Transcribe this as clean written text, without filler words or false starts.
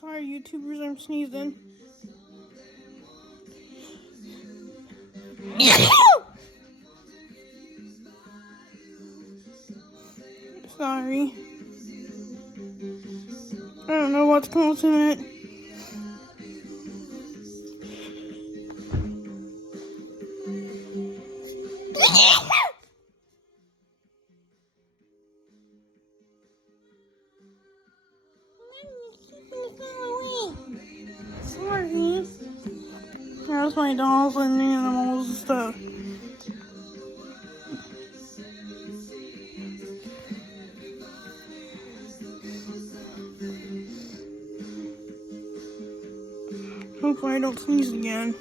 Sorry, YouTubers, I'm sneezing. Sorry. I don't know what's causing it. Sorry. That's my dolls and animals and stuff. Hopefully I don't sneeze again.